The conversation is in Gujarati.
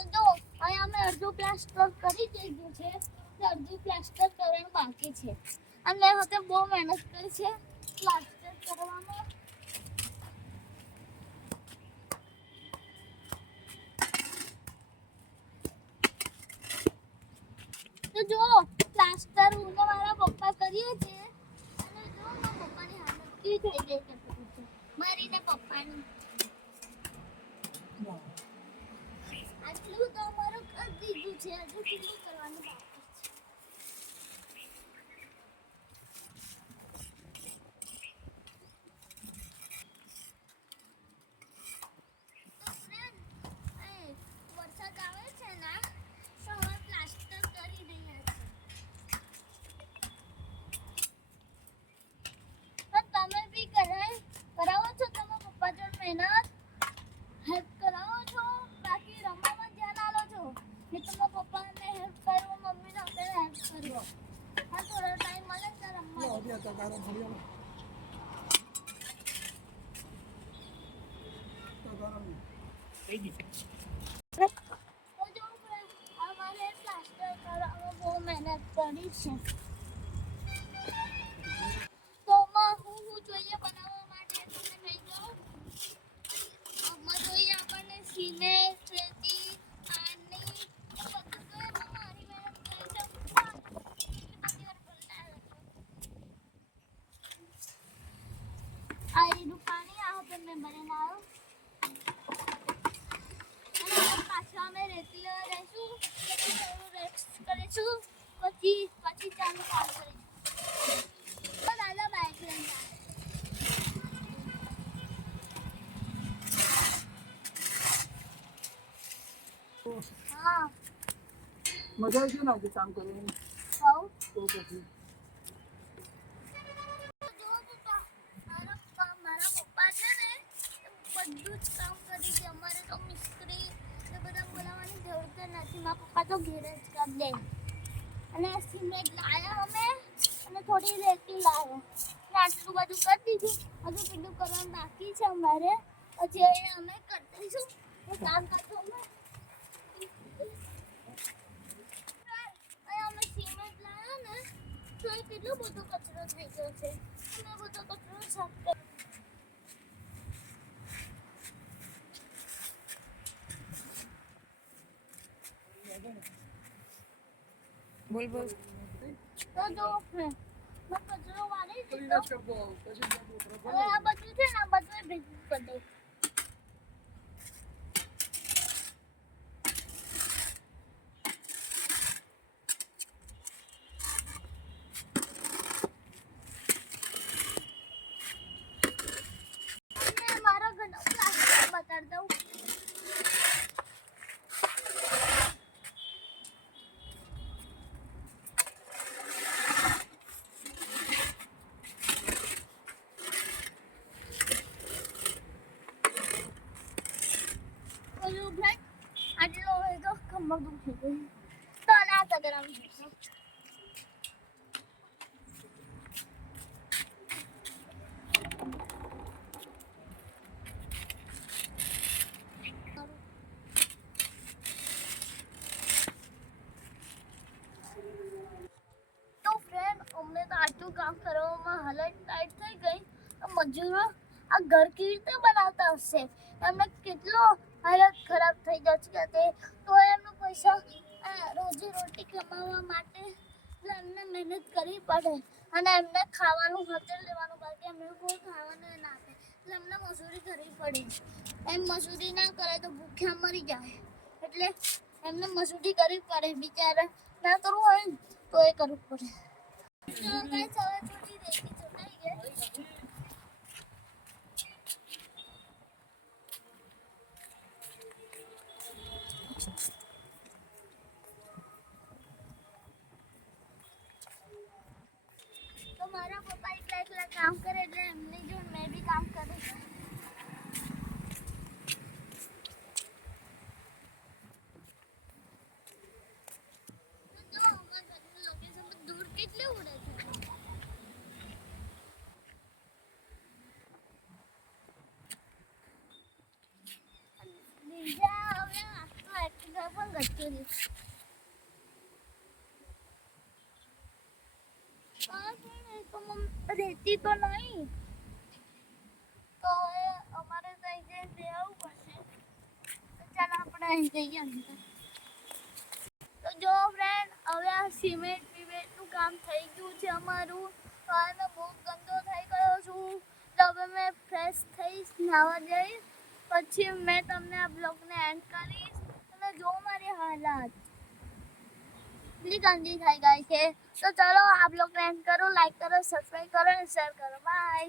તો જો અહીંયા અમે અડધું પ્લાસ્ટર કરી દીધું છે, અડધું પ્લાસ્ટર કરવાનું બાકી છે અને હવે બહુ મહેનત કરી છે પ્લાસ્ટર કરવામાં. તો જો પ્લાસ્ટર હું મારા પપ્પા કરીએ છે અને જો મારા પપ્પાની હાલત કેવી થઈ ગઈ છે મારીને પપ્પાની. આટલું તો અમારું કરી દીધું છે, હજુ કેટલું કરવાનું બાકી છે. વરસાદ આવે છે ને તો હવે પ્લાસ્ટર કરી રહ્યા છે. તમે બી કરાવો છો તમારા પપ્પા જોડે મહેનત હેલ્પ કરાવો છો, બાકી રમવામાં ધ્યાન આલો છો. મેં તમારા પપ્પાને હેલ્પ કરો, મમ્મીને આપણે હેલ્પ કરો. હા થોડો ટાઈમ મળે ને રમવા. અમારે પ્લાસ્ટર કરવામાં બહુ મહેનત કરી છે. તો હું જોઈએ બનાવવા માટે તમે કહી દો. જોઈએ આપણને સિમેન્ટ, રેતી, પાણી બધું જોઈએ. મારી મહેનત કરી છે. આ એનું પાણી આ મેં ભરીને આવ્યો. પાછા અમે રેતી લેવા જઈશું, પછી થોડું રેસ્ટ કરીશું, પછી ચાલુ કામ કરીશું. તો દાદા બાઈક લઈને હા મજા આવી છે ને આજે કામ કરવાની. તો પછી મારા પપ્પા છે ને બધું જ કામ કરી દે. અમારે તો મિસ્ત્રી એ બધા બોલાવવાની જરૂર નથી. મારા પપ્પા તો ઘેરે જ કરી દે. અને સિમેન્ટ લાવ્યા અમે અને થોડી રેતી લાવ્યા. આટલું બધું કરી દીધું. હજુ પેલું કરવાનું બાકી છે અમારે. પછી અમે કરી દઈશું. કામ કરશું અમે. અમે સિમેન્ટ લાવ્યા ને તો એ કેટલો બધો કચરો થઈ ગયો છે. અમે બધો કચરો સાફ કરી બોલ બોલ. તો જો મેં કચરો વાળી દીધો. હવે આ બધું છે ને આ બધું ભેગું કરી દઉં. મારા ઘરનો પ્લાસ્ટર બતાડી દઉં. આટલો હોય તો ખમર દુખી ગઈ. તો ના તગરામ જઈશું. તો ફ્રેન્ડ અમને તો આટલું કામ કરવામાં હાલત ટાઈટ થઈ ગઈ. મજૂરો આ ઘર કેવી રીતે બનાવતા હશે? એમને કેટલો હાલત ખરાબ થઈ જશે તે તો એમનો પૈસા રોજી રોટી કમાવા માટે એમને મહેનત કરવી પડે અને એમને ખાવાનું હોટેલ લેવાનું બાકી એમને કોઈ ખાવાનું ના આપે એટલે એમને મજૂરી કરવી પડે. એમ મજૂરી ના કરે તો ભૂખ્યા મરી જાય એટલે એમને મજૂરી કરવી પડે. બિચારા ના કરવું હોય ને તો એ કરવું પડે. કઈ સવાર છોટી રેતી ચોટાઈ ગઈ. તો મારા પપ્પા એકલા કામ કરે એટલે એમની જોડે મેં બી કામ કરું છું. જો અમારા ઘરનું લોકેશન દૂર કેટલે ઉડે છે. બીજા હવે આટલું એક્ટિવા જતી રહી. રહેતી તો નહીં, તો હવે અમારે ત્યાં જઈને રહેવું પડશે. તો ચાલો આપણે અહીં જઈએ અંદર. તો જો ફ્રેન્ડ, હવે આ સિમેન્ટનું કામ થઈ ગયું છે અમારું. અને બહુ ગંદો થઈ ગયો છું. તો હવે મેં ફ્રેશ થઈશ, નાહવા જઈશ, પછી મેં તમને આ બ્લોગને એન્ડ કરીશ. તમે જો મારી હાલત એટલી ગંદી થઈ ગઈ છે. તો ચલો આ બ્લોગને એન્ડ કરો, લાઈક કરો, સબસ્ક્રાઈબ કરો અને શેર કરો. બાય.